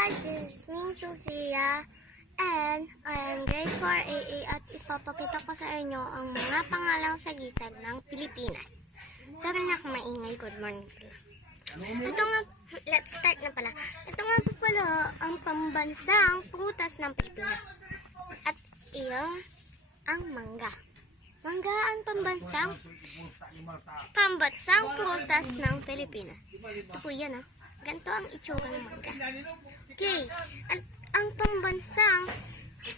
guys, this is me, Sofia, and I am grade 4AA at ipapakita ko sa inyo ang mga pangalang sagisag ng Pilipinas. Sorry na kung maingay, good morning pala. Ito nga, let's start na pala. Ito nga po pala ang pambansang prutas ng Pilipinas. At iyon ang mangga. Mangga ang pambansang prutas ng Pilipinas. Ito po yan, oh. Ganito ang itsura ng mangga. Okay. At ang pambansang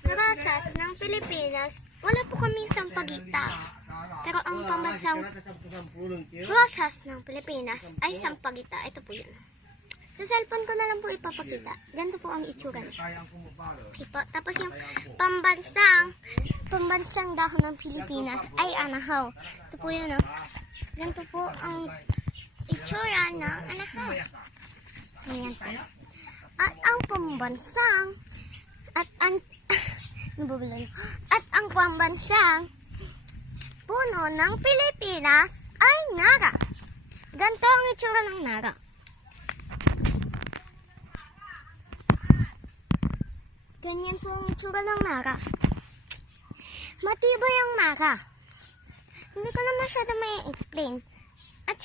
rasas ng Pilipinas, wala po kaming sampagita. Pero ang pambansang rasas ng Pilipinas ay sampagita. Ito po yun. Sa cellphone ko na lang po ipapakita. Ganito po ang itsura. Okay po. Tapos yung pambansang dahon ng Pilipinas ay anahaw. Ito po yun, oh. Ganito po ang itsura ng anahaw. Ayan po. At ang pambansang ang pambansang puno ng Pilipinas ay nara. Ganito ang itsura ng nara. Ganyan po ang itsura ng nara. Matibay ang nara. Hindi ko na masyado may explain. At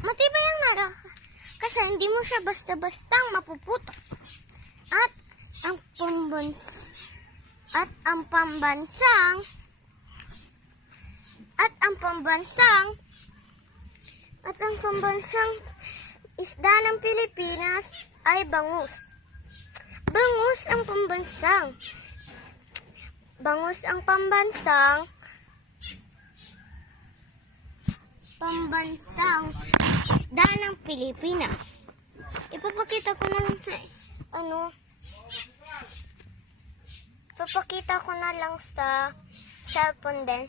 matibay ang nara. Kasi hindi mo siya basta-bastang mapuputok. At ang pambansang isda ng Pilipinas ay bangus. Bangus ang pambansang isda ng Pilipinas. Ipapakita ko na lang sa cellphone din.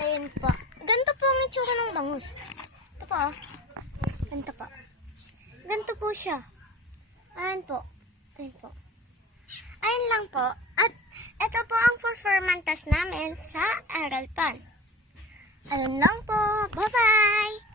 Ayun po. Ganito po ang itsura ng bangus. Ito po. Ganito po. Ganito po siya. Ayun po. Ayun po. Ayun lang po. At ito po ang performance namin sa Aralpan. Ayun lang po. Bye-bye!